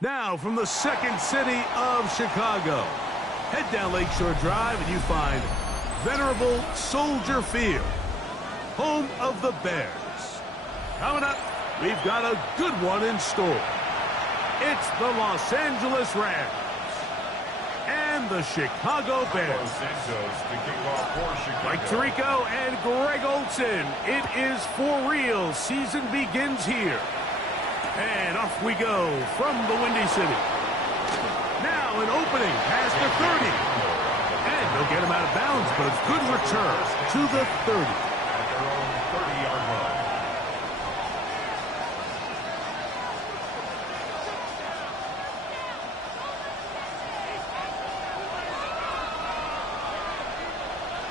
Now, from the second city of Chicago, head down Lakeshore Drive and you find venerable Soldier Field, home of the Bears. Coming up, we've got a good one in store. It's the Los Angeles Rams and the Chicago Bears. Mike Tirico and Greg Olson, it is for real. Season begins here. And off we go from the Windy City. Now an opening past the 30. And they'll get him out of bounds. but a good return to the 30. At their own 30-yard line.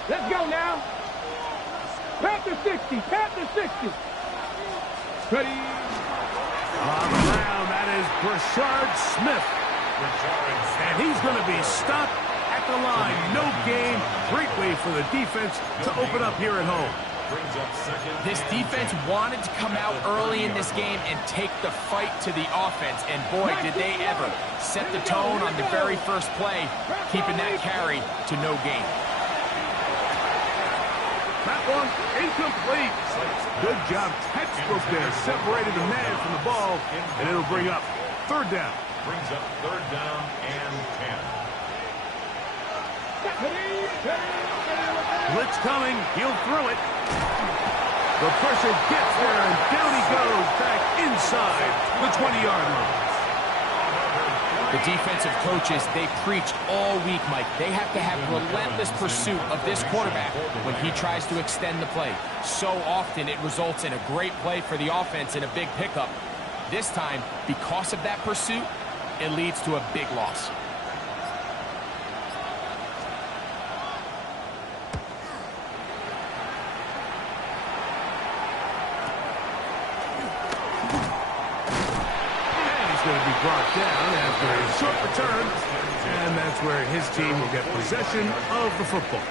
Let's go now. Panther 60. Panther 60. Ready. On the ground, that is Brashard Smith. And he's going to be stopped at the line. No gain. Great way for the defense to open up here at home. This defense wanted to come out early in this game and take the fight to the offense. And boy, did they ever set the tone on the very first play, keeping that carry to no gain. That one incomplete. Good job. Textbook there. Separated the man from the ball, and it'll bring up third down. Brings up third down and 10. Blitz coming. He'll throw it. The pressure gets there, and down he goes back inside the 20-yard line. The defensive coaches, they preached all week, Mike. They have to have relentless pursuit of this quarterback when he tries to extend the play. So often it results in a great play for the offense and a big pickup. This time, because of that pursuit, it leads to a big loss. Going to be brought down after a short return, and that's where his team will get possession of the football.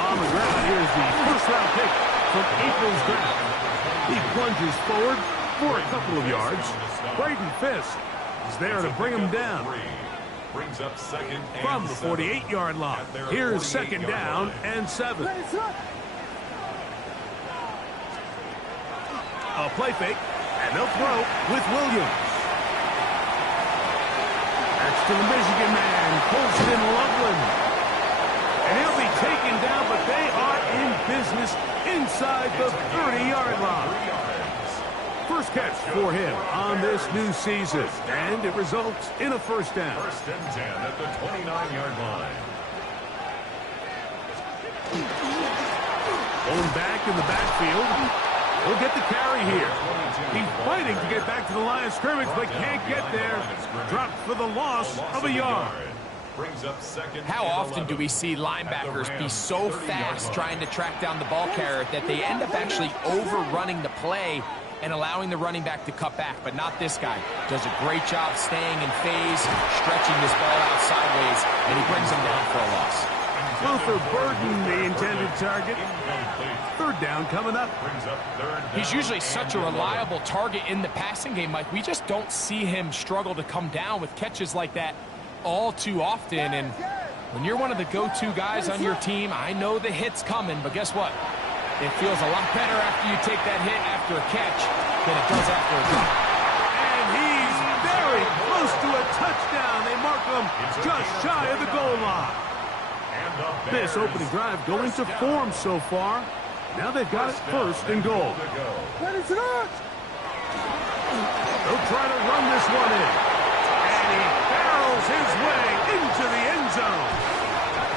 On the ground, here's the first-round pick from April's draft. He plunges forward for a couple of yards. Braden Fisk is there to bring him down. Brings up second and From the 48-yard line. Here's second down and 7. A play fake, and they'll throw with Williams. That's to the Michigan man, Colston Loveland. And he'll be taken down, but they are in business inside the 30-yard line. First catch for him on this new season, and it results in a first down. First and 10 at the 29-yard line. Going back in the backfield. He'll get the carry here. He's fighting to get back to the line of scrimmage, but can't get there. Dropped for the loss of a yard. How often do we see linebackers be so fast trying to track down the ball carrier that they end up actually overrunning the play and allowing the running back to cut back? But not this guy. Does a great job staying in phase, stretching this ball out sideways, and he brings him down for a loss. Luther Burden, the intended target. Third down coming up. He's usually such a reliable target in the passing game, Mike. We just don't see him struggle to come down with catches like that all too often. And when you're one of the go-to guys on your team, I know the hit's coming, but guess what? It feels a lot better after you take that hit after a catch than it does after a drop. And he's very close to a touchdown. They mark him just shy of the goal line. This opening drive going to form so far. Now they've got it first and goal. What is it on? They'll try to run this one in. And he barrels his way into the end zone.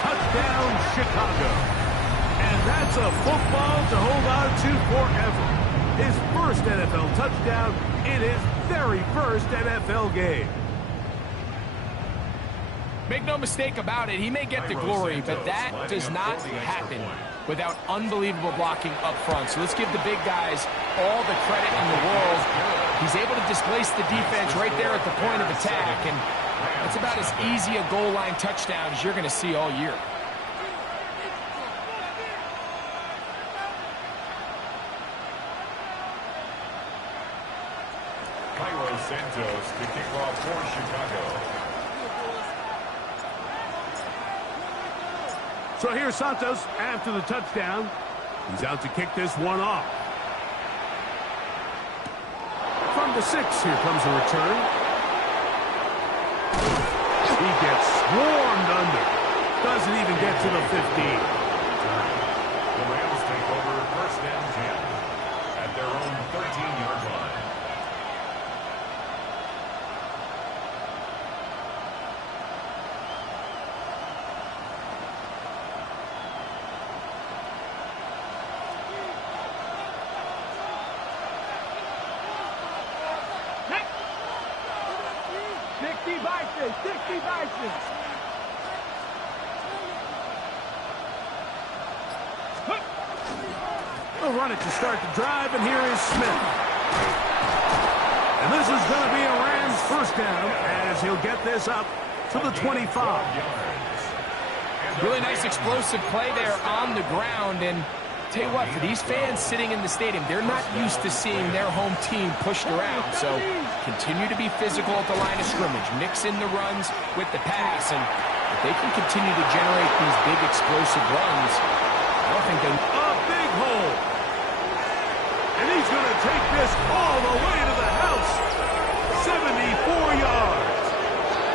Touchdown, Chicago. And that's a football to hold on to forever. His first NFL touchdown in his very first NFL game. Make no mistake about it, he may get the glory, but that does not happen without unbelievable blocking up front. So let's give the big guys all the credit in the world. He's able to displace the defense right there at the point of attack, and that's about as easy a goal line touchdown as you're going to see all year. Cairo Santos to kick off for Chicago. So here's Santos after the touchdown. He's out to kick this one off. From the 6, here comes a return. He gets swarmed under. Doesn't even get to the 15. The Rams take over first and 10 at their own 13-yard line. They'll run it to start the drive, and here is Smith. And this is going to be a Rams first down as he'll get this up to the 25. Really nice explosive play there on the ground. And tell you what, for these fans sitting in the stadium, they're not used to seeing their home team pushed around. So continue to be physical at the line of scrimmage. Mix in the runs with the pass. And if they can continue to generate these big explosive runs, I don't think they... A big hole. And he's going to take this all the way to the house. 74 yards.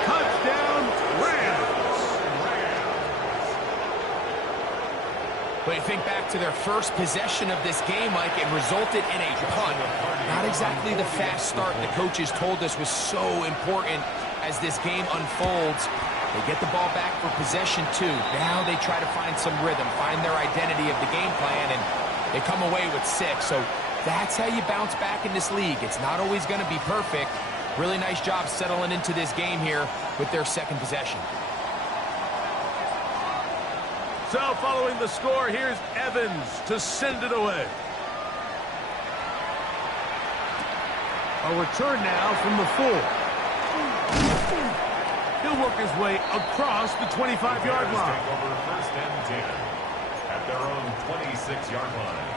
Touchdown, Rams. But you think back to their first possession of this game, Mike, it resulted in a punt. Not exactly the fast start the coaches told us was so important as this game unfolds. They get the ball back for possession two. Now they try to find some rhythm, find their identity of the game plan, and they come away with 6. So that's how you bounce back in this league. It's not always going to be perfect. Really nice job settling into this game here with their second possession. So following the score, here's Evans to send it away. A return now from the 4. He'll work his way across the 25-yard line. Take over first and 10 at their own 26-yard line.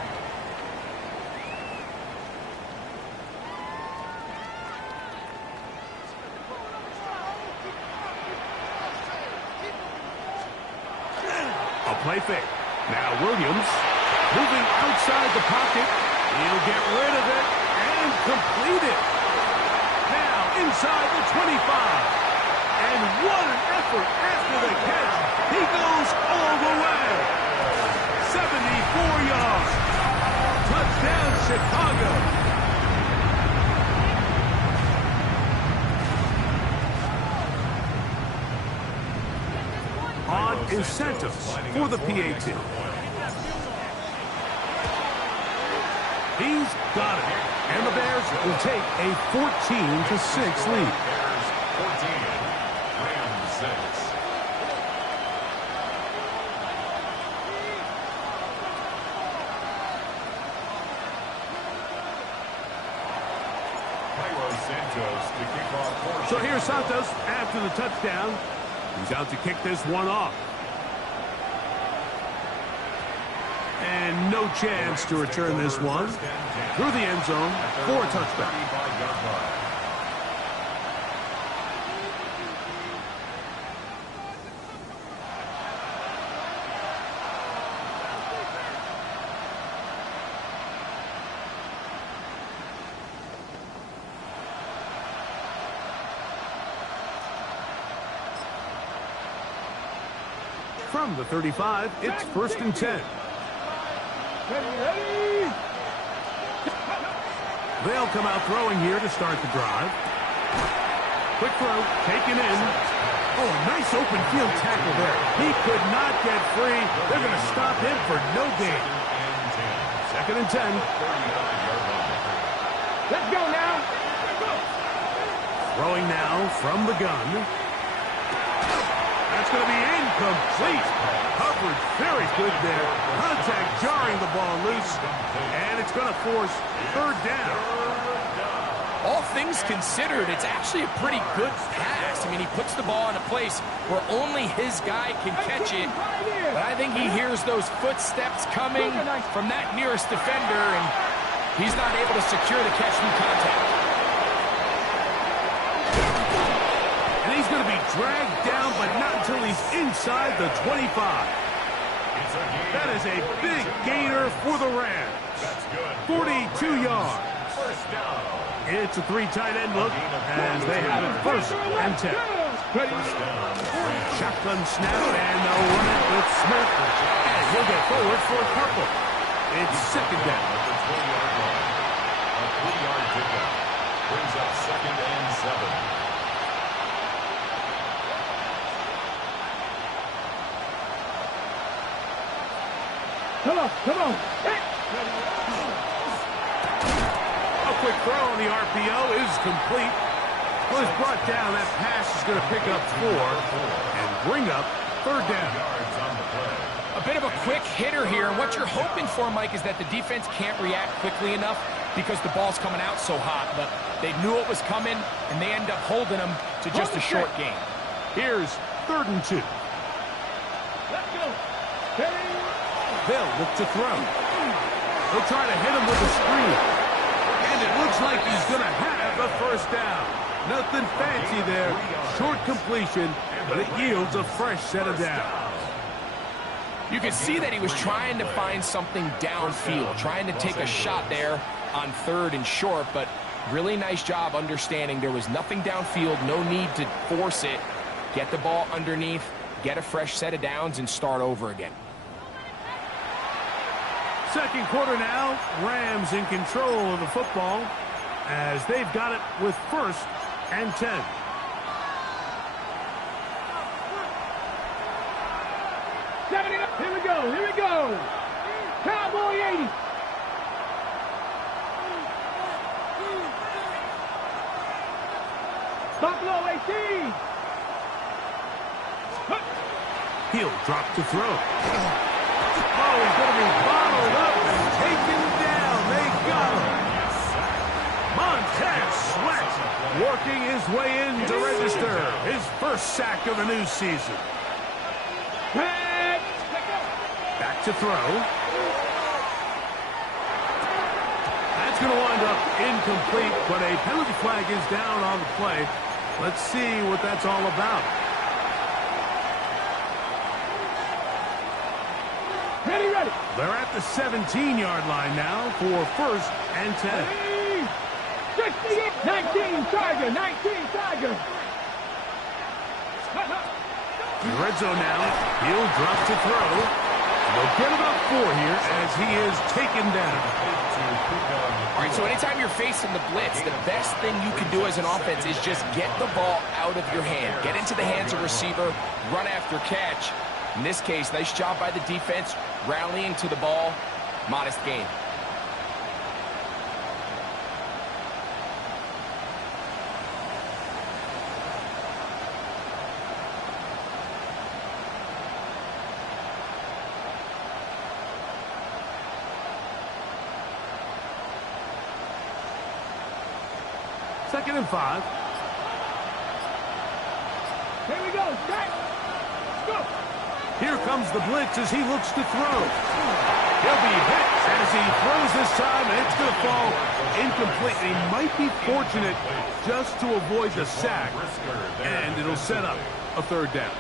A play fake. Now Williams moving outside the pocket. He'll get rid of it and complete it. Now inside the 25. And what an effort after the catch. He goes all the way. 74 yards. Touchdown, Chicago. On is Santos for the PAT. He's got it. And the Bears will take a 14-6 lead. Bears 14, Rams 6. Santos to kick off. So here's Santos after the touchdown. He's out to kick this one off. And no chance to return this one through the end zone for a touchdown. From the 35, it's first and 10. They'll come out throwing here to start the drive. Quick throw, taken in. Oh, nice open field tackle there. He could not get free. They're going to stop him for no gain. Second and 10. Let's go now. Throwing now from the gun. That's going to be incomplete. Coverage very good there. Contact jarring the ball loose. And it's going to force third down. All things considered, it's actually a pretty good pass. I mean, he puts the ball in a place where only his guy can catch it. But I think he hears those footsteps coming from that nearest defender, and he's not able to secure the catch through contact. And he's going to be dragged down, but not until he's inside the 25. That is a big gainer for the Rams. 42 yards. It's a 3 tight end look as they have it first and 10. Ready? Shotgun snap, and they'll run it with Smith. And he'll get forward for a couple. It's second down. At the 20-yard line. A 3-yard pickup brings up 2nd and 7. Come on, come on. Hey. A quick throw on the RPO is complete. Was brought down. That pass is going to pick up 4 and bring up 3rd down. Yards on the play. A bit of a quick hitter here. And what you're hoping for, Mike, is that the defense can't react quickly enough because the ball's coming out so hot. But they knew it was coming, and they end up holding them to just a short gain. Here's 3rd and 2. Let's go. Ready? They'll look to throw. They'll try to hit him with a screen. And it looks like he's going to have a 1st down. Nothing fancy there. Short completion, but it yields a fresh set of downs. You can see that he was trying to find something downfield, trying to take a shot there on 3rd and short, but really nice job understanding there was nothing downfield, no need to force it. Get the ball underneath, get a fresh set of downs, and start over again. Second quarter now, Rams in control of the football as they've got it with 1st and 10. Here we go, here we go. Cowboy 80. Buffalo 18. He'll drop to throw. Oh, he's going to be bottled up and taken down. They got him. Montez Sweat working his way in to register his 1st sack of the new season. Back to throw. That's going to wind up incomplete, but a penalty flag is down on the play. Let's see what that's all about. Ready, ready. They're at the 17-yard line now for 1st and 10. 68, 19, Tiger, 19, Tiger. In the red zone now, he'll drop to throw. They'll get about 4 here as he is taken down. All right, so anytime you're facing the blitz, the best thing you can do as an offense is just get the ball out of your hand. Get into the hands of receiver, run after catch. In this case, nice job by the defense, rallying to the ball. Modest gain. Second and 5. Here we go, set. Go. Here comes the blitz as he looks to throw. He'll be hit as he throws this time, and it's going to fall incomplete. He might be fortunate just to avoid the sack, and it'll set up a 3rd down.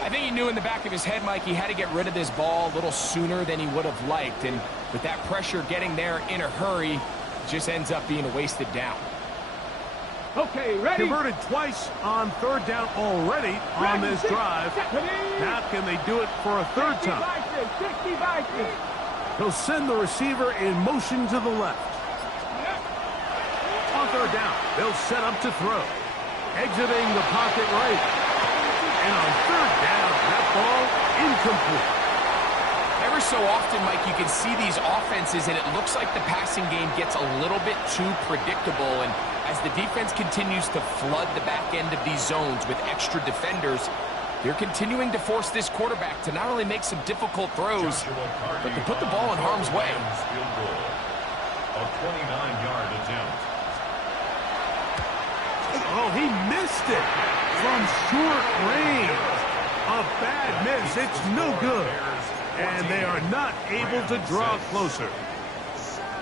I think he knew in the back of his head, Mike, he had to get rid of this ball a little sooner than he would have liked, and with that pressure getting there in a hurry, it just ends up being a wasted down. Okay, ready. Converted twice on 3rd down already on this drive. Now can they do it for a 3rd time? 60 by 6. He'll send the receiver in motion to the left. On 3rd down, they'll set up to throw. Exiting the pocket right. And on 3rd down, that ball incomplete. Ever so often, Mike, you can see these offenses, and it looks like the passing game gets a little bit too predictable. And as the defense continues to flood the back end of these zones with extra defenders, they're continuing to force this quarterback to not only make some difficult throws, but to put the ball in harm's way. A 29-yard attempt. Oh, he missed it from short range. A bad miss. It's no good. And they are not able to draw closer.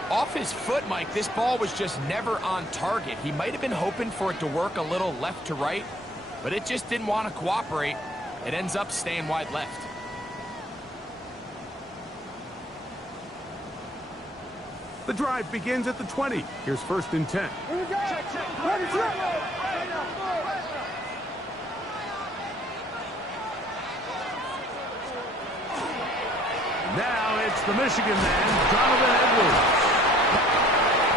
Off his foot, Mike, this ball was just never on target. He might have been hoping for it to work a little left to right, but it just didn't want to cooperate. It ends up staying wide left. The drive begins at the 20. Here's 1st and 10. Here we go. Ready, It's the Michigan man, Donovan Edwards.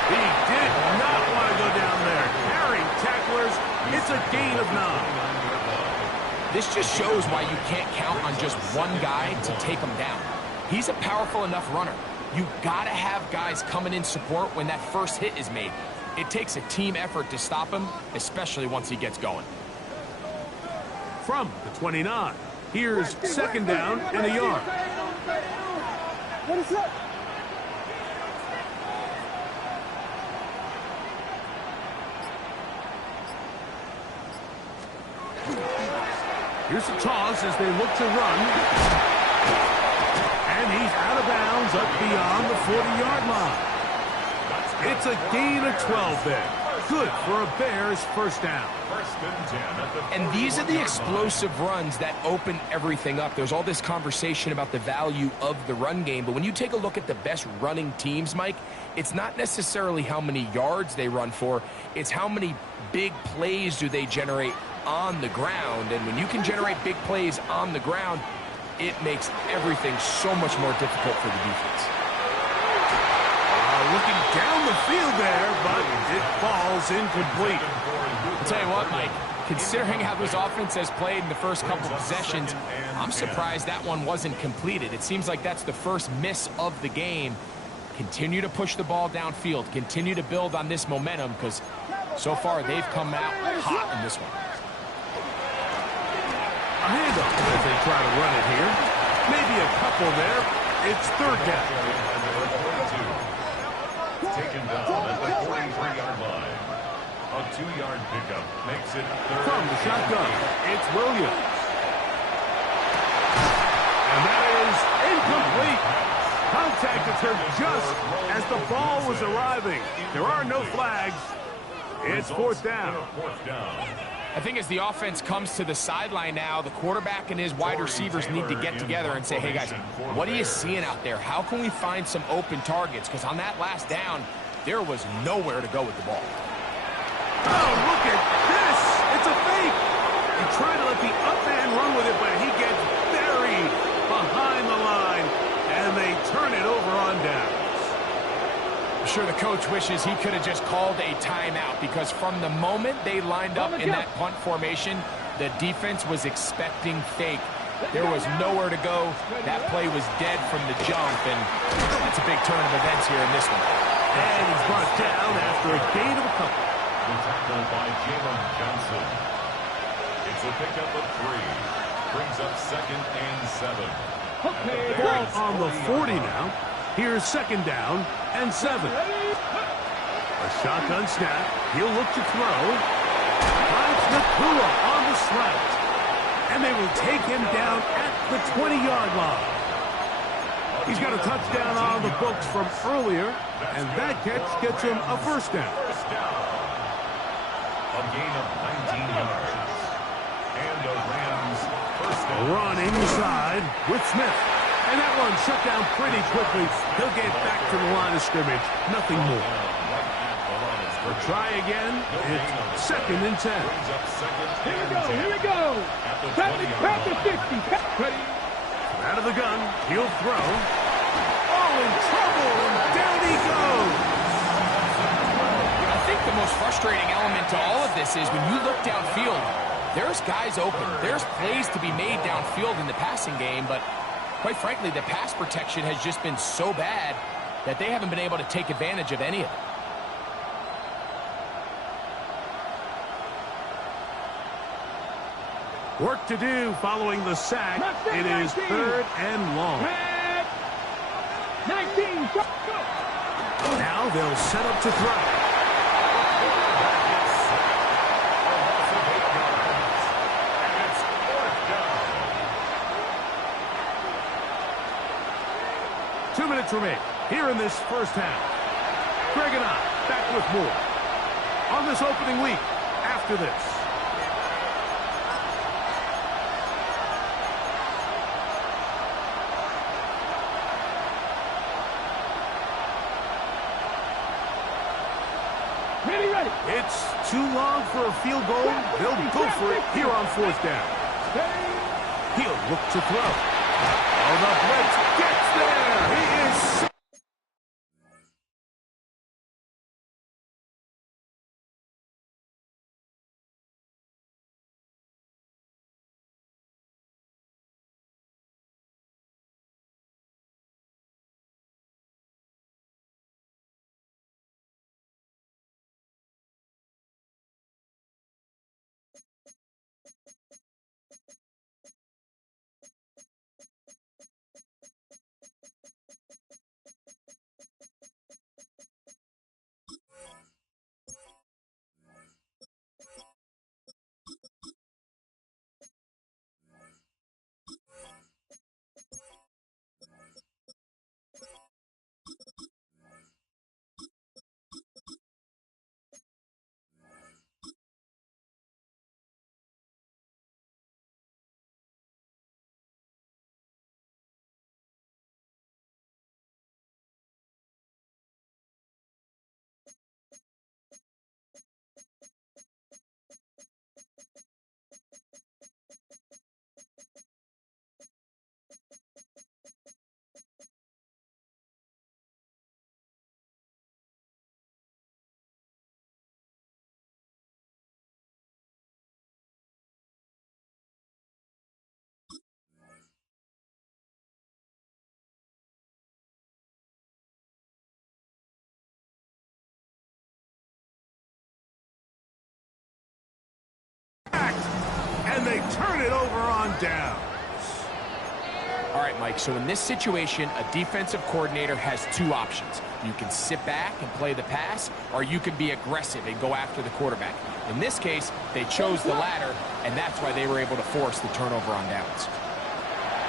He did not want to go down there. Carrying tacklers, it's a gain of 9. This just shows why you can't count on just one guy to take him down. He's a powerful enough runner. You got to have guys coming in support when that first hit is made. It takes a team effort to stop him, especially once he gets going. From the 29, here's second down and a yard. What is that? Here's the toss as they look to run. And he's out of bounds up beyond the 40-yard line. It's a gain of 12 there. Good for a Bears first down. And these are the explosive runs that open everything up. There's all this conversation about the value of the run game, but when you take a look at the best running teams, Mike, it's not necessarily how many yards they run for, it's how many big plays do they generate on the ground. And when you can generate big plays on the ground, it makes everything so much more difficult for the defense. Looking down the field there, but it falls incomplete. I'll tell you what, Mike, considering how this offense has played in the first couple possessions, I'm surprised that one wasn't completed. It seems like that's the first miss of the game. Continue to push the ball downfield. Continue to build on this momentum, because so far they've come out hot in this one. A handoff as they try to run it here. Maybe a couple there. It's third down. Taken down at the 43-yard line. A 2-yard pickup makes it third. From the shotgun, it's Williams. And that is incomplete. Contact occurred just as the ball was arriving. There are no flags. It's fourth down. I think as the offense comes to the sideline now, the quarterback and his wide receivers need to get together and say, hey, guys, what are you seeing out there? How can we find some open targets? Because on that last down, there was nowhere to go with the ball. Oh, look at this. It's a fake. He tried to let the up man run with it, but he gets buried behind the line, and they turn it over on downs. I'm sure the coach wishes he could have just called a timeout, because from the moment they lined up in that punt formation, the defense was expecting fake. There was nowhere to go. That play was dead from the jump, and that's a big turn of events here in this one. And he's brought down after a gain of a couple. The tackle by Jalen Johnson. It's a pickup of 3. Brings up 2nd and 7. Ball on the 40 now. Here's second down and 7. A shotgun snap. He'll look to throw. Finds Nakua on the slant. And they will take him down at the 20-yard line. He's got a touchdown on the books from earlier, and that catch gets him a first down. A gain of 19 yards. And the Rams first down. Run inside with Smith. And that one shut down pretty quickly. He'll get back to the line of scrimmage. Nothing more. We'll try again. It's 2nd and 10. Here we go. Pat the 50. Ready. Out of the gun. He'll throw. Oh, in trouble. And down he goes. I think the most frustrating element to all of this is when you look downfield, there's guys open. There's plays to be made downfield in the passing game, but quite frankly, the pass protection has just been so bad that they haven't been able to take advantage of any of it. Work to do following the sack. It is 3rd and long. 19. Go. Now they'll set up to throw. Two minutes remain here in this first half. Greg and I back with more on this opening week after this. Ready. It's too long for a field goal. They'll go for it here on 4th down. He'll look to throw. Oh, the blitz gets there. He is and they turn it over on down. All right, Mike, so in this situation, a defensive coordinator has two options. You can sit back and play the pass, or you can be aggressive and go after the quarterback. In this case, they chose the latter, and that's why they were able to force the turnover on downs.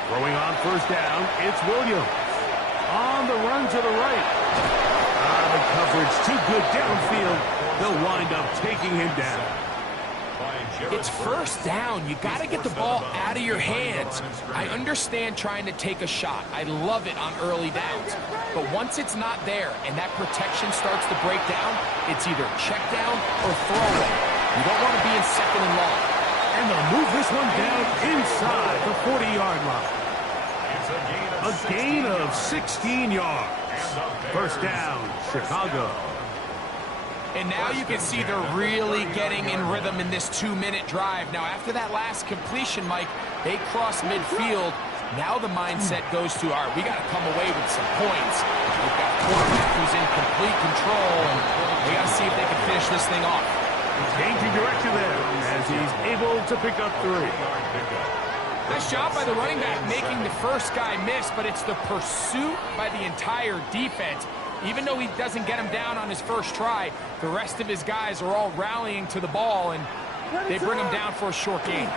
Throwing on first down, it's Williams. On the run to the right. The coverage too good downfield. They'll wind up taking him down. It's first down. You got to get the ball out of your hands. I understand trying to take a shot. I love it on early downs. But once it's not there and that protection starts to break down, it's either check down or throwaway. You don't want to be in second and long. And they'll move this one down inside the 40-yard line. A gain of 16 yards. First down, Chicago. And now you can see they're really getting in rhythm in this 2-minute drive. Now, after that last completion, Mike, they cross midfield. Now the mindset goes to, all right, we got to come away with some points. We've got a quarterback who's in complete control, and we got to see if they can finish this thing off. Changing direction there as he's able to pick up 3. Nice job by the running back making the first guy miss, but it's the pursuit by the entire defense. Even though he doesn't get him down on his first try, the rest of his guys are all rallying to the ball, and they bring him down for a short gain.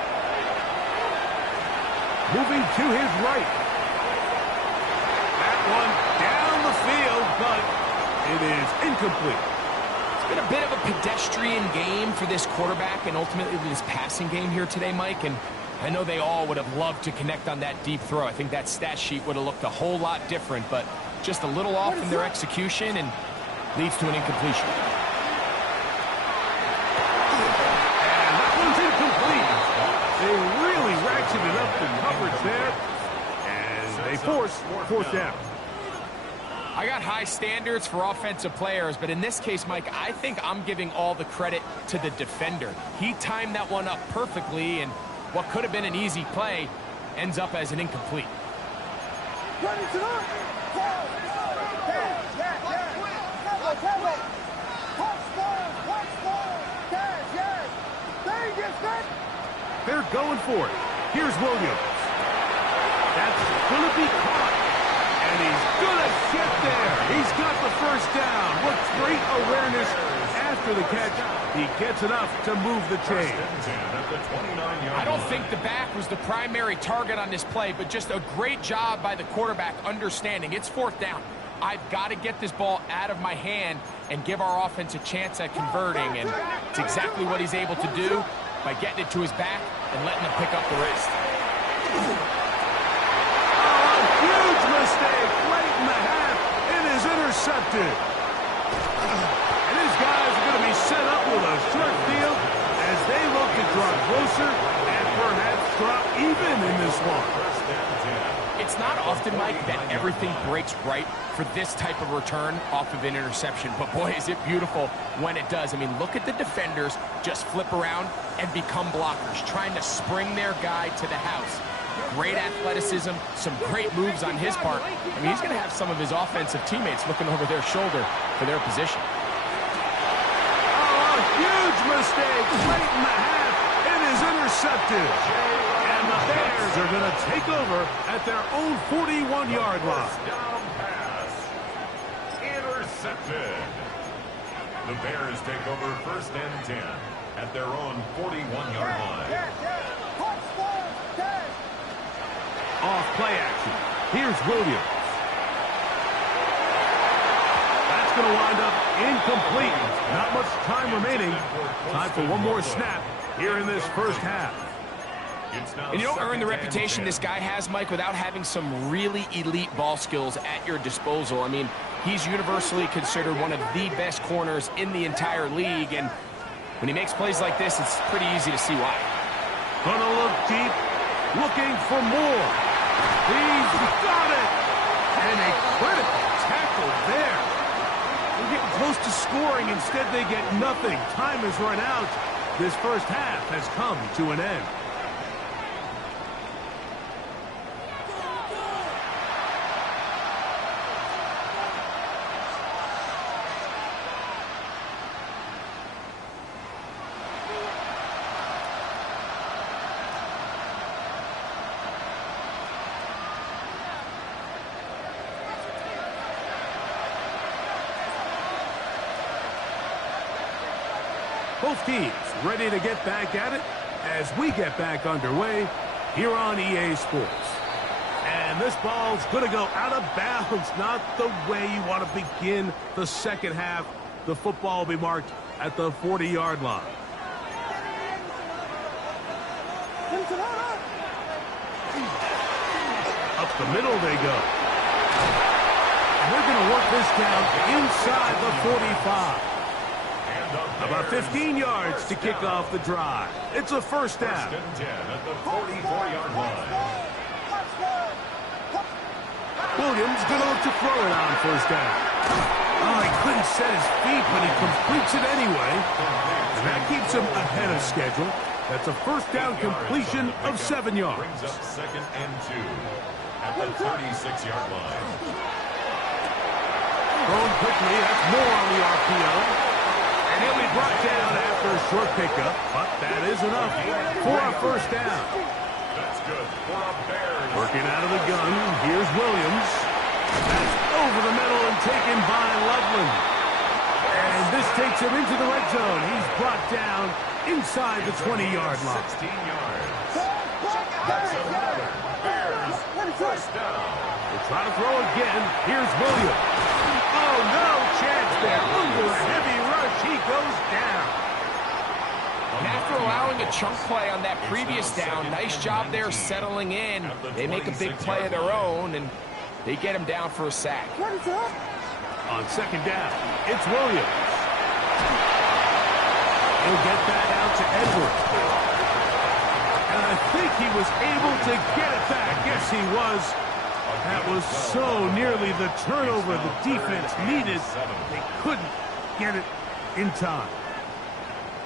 Moving to his right. That one down the field, but it is incomplete. It's been a bit of a pedestrian game for this quarterback and ultimately this passing game here today, Mike, and I know they all would have loved to connect on that deep throw. I think that stat sheet would have looked a whole lot different, but just a little off in their execution and leads to an incompletion. And that one's incomplete. They really ratcheted up the coverage there, and they force fourth down. I got high standards for offensive players, but in this case, Mike, I think I'm giving all the credit to the defender. He timed that one up perfectly, and what could have been an easy play ends up as an incomplete. They're going for it. Here's Williams. That's going to be caught. And he's going to get there. He's got the first down. What great awareness after the catch. He gets enough to move the chain. I don't think the back was the primary target on this play, but just a great job by the quarterback understanding. It's fourth down. I've got to get this ball out of my hand and give our offense a chance at converting, and it's exactly what he's able to do by getting it to his back and letting him pick up the rest. Oh, a huge mistake late in the half. It is intercepted. And his guys are going to be set up with a short field as they look to draw closer and perhaps drop even in this one. it's not often, Mike, that everything breaks right for this type of return off of an interception. But, boy, is it beautiful when it does. I mean, look at the defenders just flip around and become blockers, trying to spring their guy to the house. Great athleticism, some great moves on his part. I mean, he's going to have some of his offensive teammates looking over their shoulder for their position. Oh, a huge mistake late in the half. It is intercepted. And the Bears are going to take over at their own 41-yard line. Down pass. Intercepted. The Bears take over 1st and 10 at their own 41-yard line. Off play action. Here's Williams. That's going to wind up incomplete. Not much time remaining. Time for one more snap here in this first half. And you don't earn the reputation this guy has, Mike, without having some really elite ball skills at your disposal. I mean, he's universally considered one of the best corners in the entire league, and when he makes plays like this, it's pretty easy to see why. Gonna look deep, looking for more. He's got it! And a critical tackle there. They're getting close to scoring. Instead, they get nothing. Time has run out. This first half has come to an end. Both teams ready to get back at it as we get back underway here on EA Sports. And this ball's going to go out of bounds, not the way you want to begin the second half. The football will be marked at the 40-yard line. Up the middle they go. And they're going to work this down inside the 45. About 15 yards to kick off the drive. It's a first down. 1st and 10 at the 44-yard line. Williams going to look to throw it on first down. Oh, he couldn't set his feet, but he completes it anyway. And that keeps him ahead of schedule. That's a first down completion of 7 yards. Brings up 2nd and 2 at the 36-yard line. Thrown quickly, that's more on the RPO. And he'll be brought down after a short pickup, but that is enough for a first down. That's good for a Bears. Working out of the gun, here's Williams. That's over the middle and taken by Loveland. And this takes him into the red zone. He's brought down inside the 20-yard line. 16 yards. That's another Bears first down. We'll try to throw again. Here's Williams. Oh, no chance there. Under a heavy rush, he goes down. And after allowing a chunk play on that previous down, nice job there settling in. They make a big play of their own, and they get him down for a sack. On second down, it's Williams. He'll get that out to Edwards. And I think he was able to get it back. Yes, he was. That was so nearly the turnover the defense needed. They couldn't get it in time.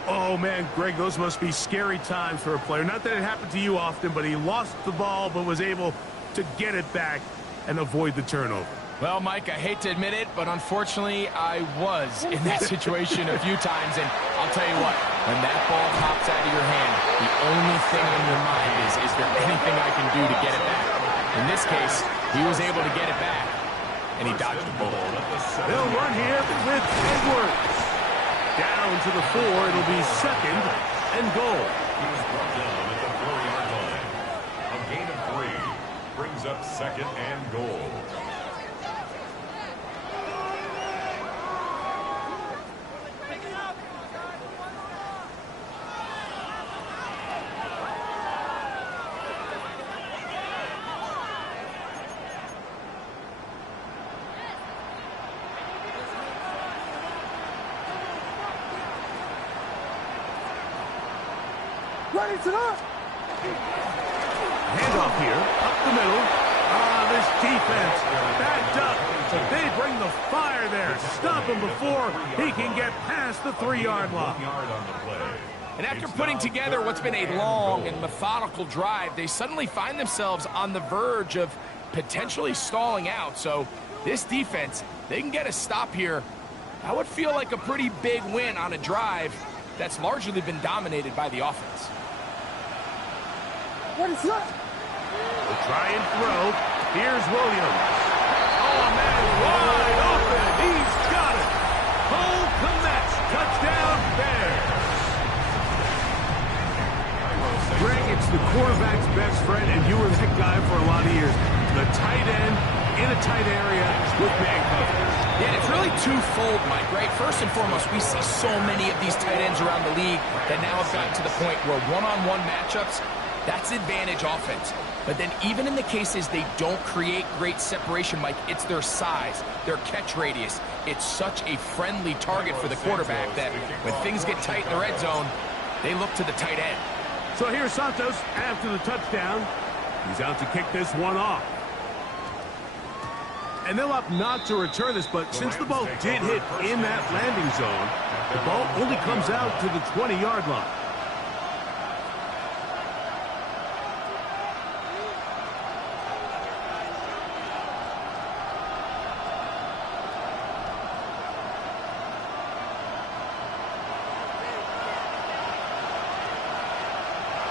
Oh, man, Greg, those must be scary times for a player. Not that it happened to you often, but he lost the ball but was able to get it back and avoid the turnover. Well, Mike, I hate to admit it, but unfortunately, I was in that situation a few times, and I'll tell you what, when that ball pops out of your hand, the only thing on your mind is there anything I can do to get it back? In this case, he was able to get it back, and he dodged a bullet. They'll run here with Edwards. Down to the 4, it'll be 2nd and goal. He was brought down at the 4-yard line. A gain of 3 brings up 2nd and goal. Handoff here, up the middle. This defense backed up. They bring the fire there. Stop him before he can get past the 3-yard line. And after putting together what's been a long and methodical drive, they suddenly find themselves on the verge of potentially stalling out. So this defense, they can get a stop here. That would feel like a pretty big win on a drive that's largely been dominated by the offense. What is that? They'll try and throw. Here's Williams. Oh, man, wide open. He's got it. Cole Kmet's touchdown Bears. Greg, it's the quarterback's best friend, and you were that guy for a lot of years. The tight end in a tight area with man coverage. Yeah, it's really twofold, Mike, right? First and foremost, we see so many of these tight ends around the league that now have gotten to the point where one-on-one matchups, that's advantage offense. But then even in the cases they don't create great separation, Mike, it's their size, their catch radius. It's such a friendly target for the quarterback that when things get tight in the red zone, they look to the tight end. So here's Santos after the touchdown. He's out to kick this one off. And they'll opt not to return this, but since the ball did hit in that landing zone, the ball only comes out to the 20-yard line.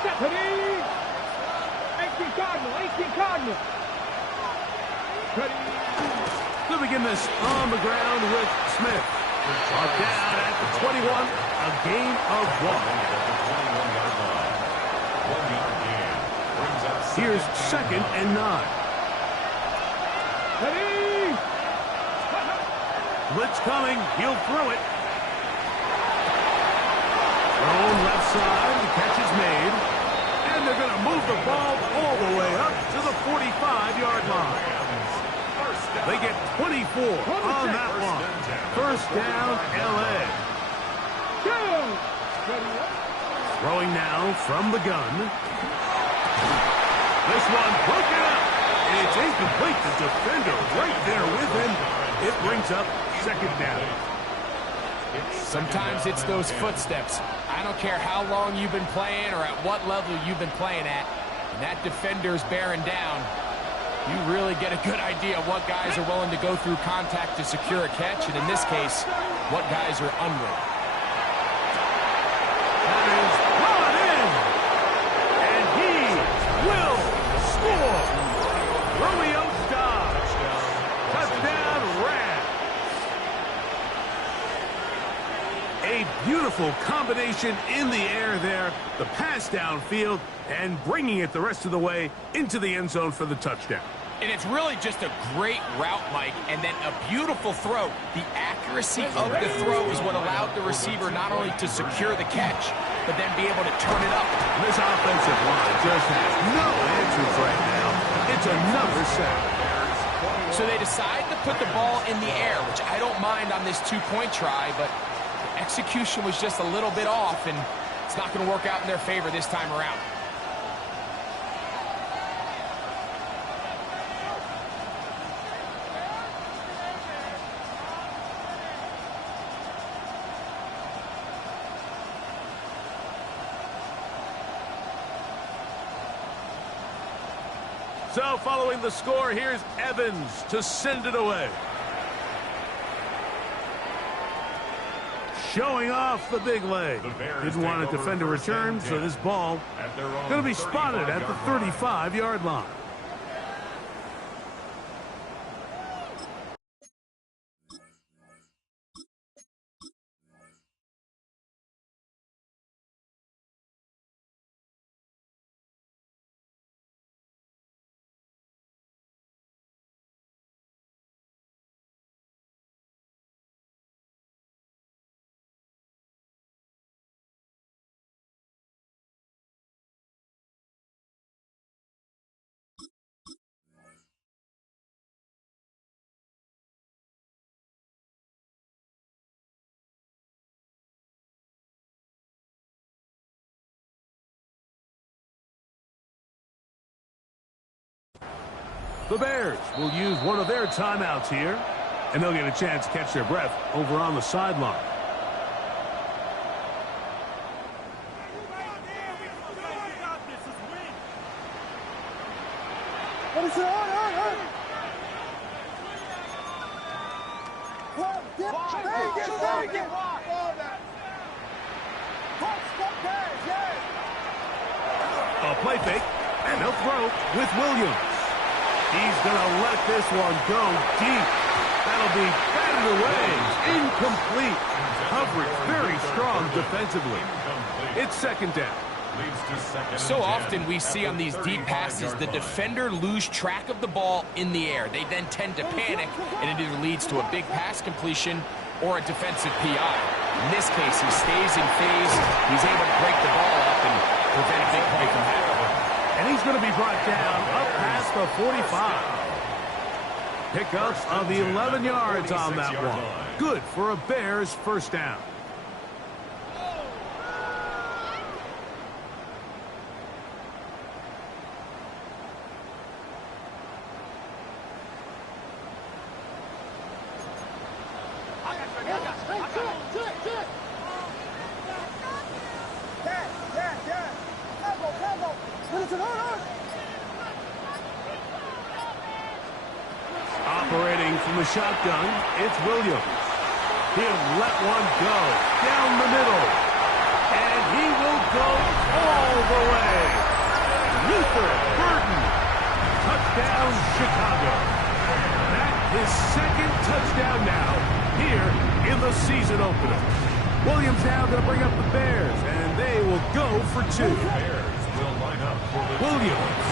Stephanie! 18 Cardinal. Ready? They'll begin this on the ground with Smith. Down at the 21, a gain of 1. Here's 2nd and 9. Ready? Blitz coming. He'll throw it. Thrown left side. The catch is made. And they're going to move the ball all the way up to the 45-yard line. They get 24 on that one. First down, L.A. Throwing now from the gun. This one broken up. It's incomplete. The defender right there with him. It brings up 2nd down. Sometimes it's those footsteps. I don't care how long you've been playing or at what level you've been playing at. When that defender's bearing down, you really get a good idea of what guys are willing to go through contact to secure a catch, and in this case, what guys are unwilling. That is brought in, and he will score. Romeo Dobbs, touchdown Rams. A beautiful combination in the air there, the pass downfield, and bringing it the rest of the way into the end zone for the touchdown. And it's really just a great route, Mike, and then a beautiful throw. The accuracy of the throw is what allowed the receiver not only to secure the catch, but then be able to turn it up. This offensive line just has no answers right now. It's another sack. So they decide to put the ball in the air, which I don't mind on this 2-point try, but the execution was just a little bit off, and it's not going to work out in their favor this time around. So following the score, here's Evans to send it away. Showing off the big leg. Didn't want to defend a return, so this ball going to be spotted at the 35-yard line. The Bears will use one of their timeouts here, and they'll get a chance to catch their breath over on the sideline. A play fake, and they'll throw with Williams. He's going to let this one go deep. That'll be batted away. Incomplete. Coverage very strong defensively. It's second down. So often we see on these deep passes the defender lose track of the ball in the air. They then tend to panic, and it either leads to a big pass completion or a defensive PI. In this case, he stays in phase. He's able to break the ball up and prevent a big play from happening. And he's going to be brought down up past the 45. Pickup of 11 yards on that one. Good for a Bears first down. Operating from the shotgun, it's Williams. He'll let one go down the middle. And he will go all the way. Luther Burden. Touchdown, Chicago. That's his second touchdown now here in the season opener. Williams now going to bring up the Bears, and they will go for two. Bears will line up for the Williams.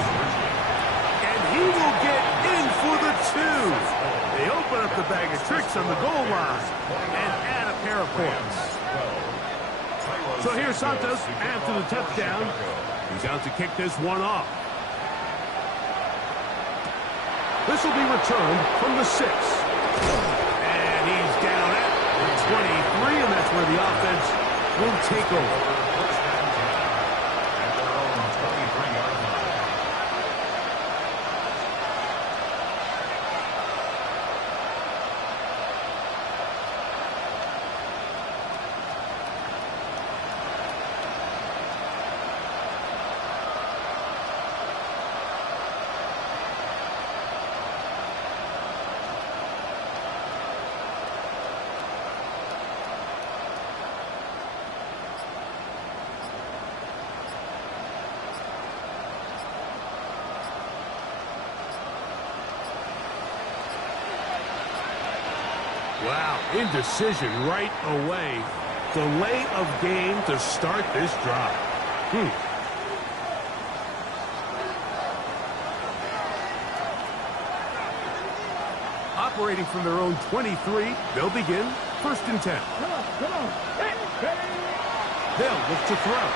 And he will get in for the two. They open up the bag of tricks on the goal line and add a pair of points. So here's Santos after the touchdown. He's out to kick this one off. This will be returned from the 6. And he's down at the 23, and that's where the offense will take over. Wow, indecision right away. Delay of game to start this drive. Operating from their own 23, they'll begin 1st and 10. Come on. Hey. They'll look to throw.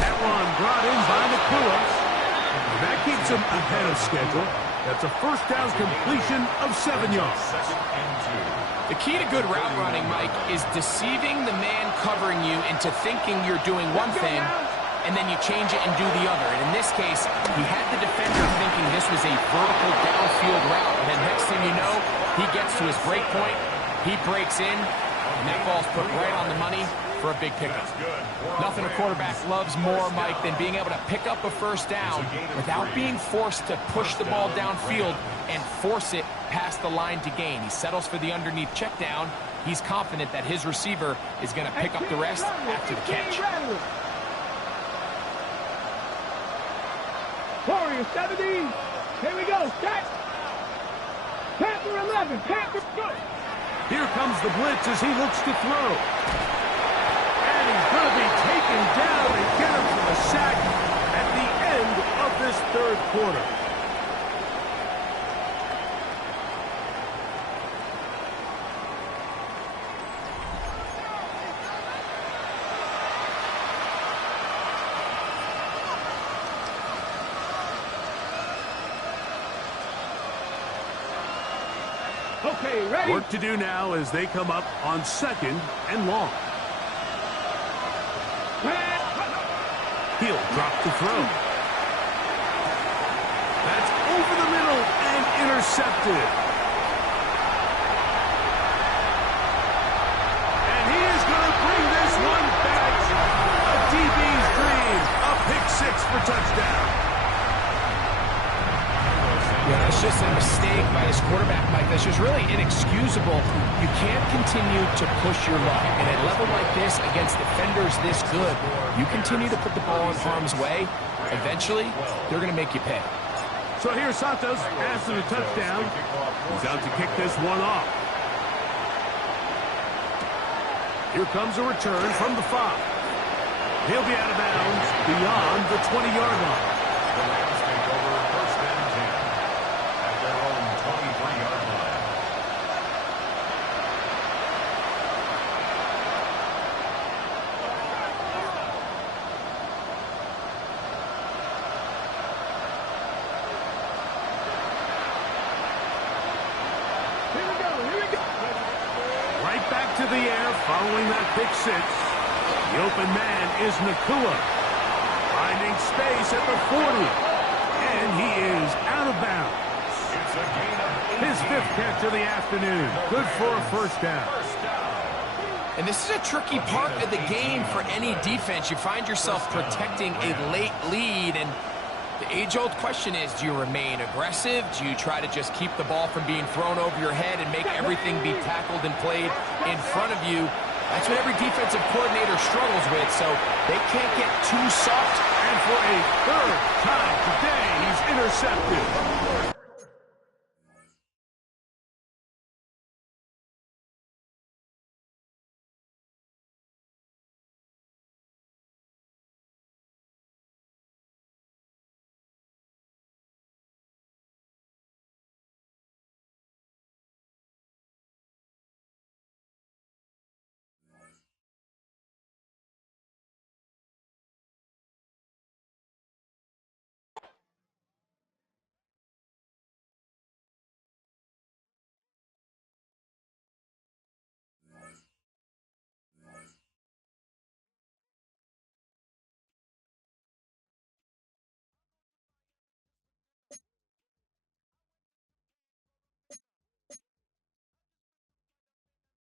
That one brought in by Nakua. That keeps him ahead of schedule. That's a first down completion of 7 yards. The key to good route running, Mike, is deceiving the man covering you into thinking you're doing one thing, and then you change it and do the other. And in this case, he had the defender thinking this was a vertical downfield route. And then next thing you know, he gets to his break point, he breaks in, and that ball's put right on the money for a big pickup. Nothing a quarterback loves more, Mike, than being able to pick up a first down without being forced to push the ball downfield and force it past the line to gain. He settles for the underneath check down. He's confident that his receiver is going to pick up the rest after the catch. Warrior 70. Here we go. Set. Panther 11. Panther go. Here comes the blitz as he looks to throw. And he's going to be taken down and get him for the sack at the end of this 3rd quarter. Okay, ready? Work to do now as they come up on 2nd and long. He'll drop the throw. That's over the middle and intercepted. And he is going to bring this one back. A DB's dream. A pick six for touchdown. Yeah, it's just a mistake by this quarterback, Mike. That's just really inexcusable. You can't continue to push your luck. And at a level like this, against defenders this good, you continue to put the ball in harm's way, eventually, they're going to make you pay. So here's Santos after the touchdown. He's out to kick this one off. Here comes a return from the 5. He'll be out of bounds beyond the 20-yard line. The Rams take over first and 10 at their own 23-yard line. Here we go, here we go. Right back to the air following that pick six. The open man is Nakua. Finding space at the 40. And he is out of bounds. It's a gain of 18. His 5th catch of the afternoon. Good for a first down. And this is a tricky part of the game for any defense. You find yourself protecting a late lead, and the age-old question is, do you remain aggressive? Do you try to just keep the ball from being thrown over your head and make everything be tackled and played in front of you? That's what every defensive coordinator struggles with, so they can't get too soft. And for a 3rd time today, he's intercepted.